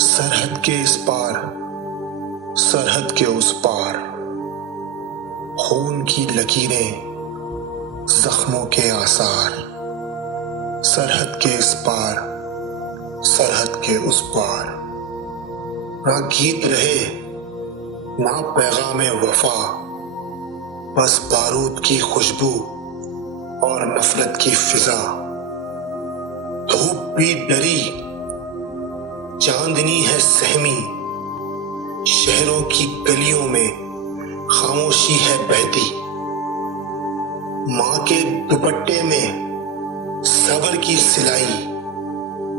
سرحد کے اس پار، سرحد کے اس پار، خون کی لکیریں، زخموں کے آثار۔ سرحد کے اس پار، سرحد کے اس پار، نہ گیت رہے نہ پیغام وفا، بس بارود کی خوشبو اور نفرت کی فضا۔ دھوپ بھی ڈری، چاندنی ہے سہمی، شہروں کی گلیوں میں خاموشی ہے بہتی۔ ماں کے دوپٹے میں صبر کی سلائی،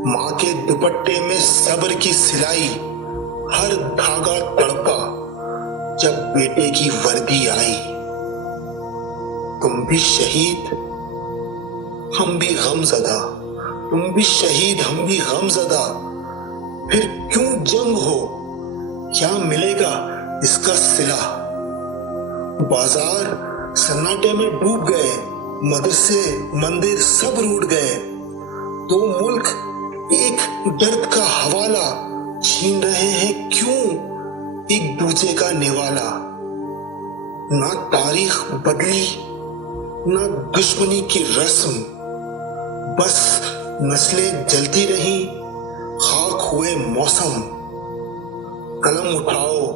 ماں کے دوپٹے میں صبر کی سلائی، ہر دھاگا تڑپا جب بیٹے کی وردی آئی۔ تم بھی شہید ہم بھی غم زدہ، تم بھی شہید ہم بھی غم زدہ، پھر کیوں جنگ ہو، کیا ملے گا اس کا صلہ؟ بازار سناٹے میں ڈوب گئے، مدرسے مندر سب روٹ گئے، دو ملک ایک درد کا حوالہ، چھین رہے ہیں کیوں ایک دوسرے کا نوالا؟ نہ تاریخ بدلی نہ دشمنی کی رسم، بس نسلیں جلتی رہیں، خاک ہوئے موسم۔ قلم اٹھاؤ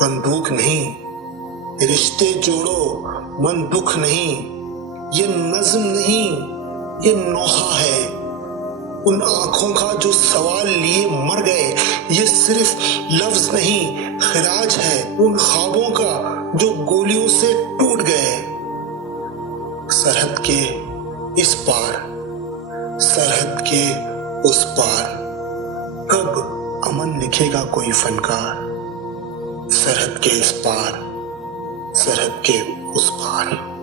بندوق نہیں، رشتے جوڑو من دکھ نہیں، یہ نظم نہیں یہ نوحہ ہے ان آنکھوں کا جو سوال لیے مر گئے، یہ صرف لفظ نہیں خراج ہے ان خوابوں کا جو گولیوں سے ٹوٹ گئے۔ سرحد کے اس پار، سرحد کے اس پار، کب امن لکھے گا کوئی فنکار؟ سرحد کے اس پار، سرحد کے اس پار۔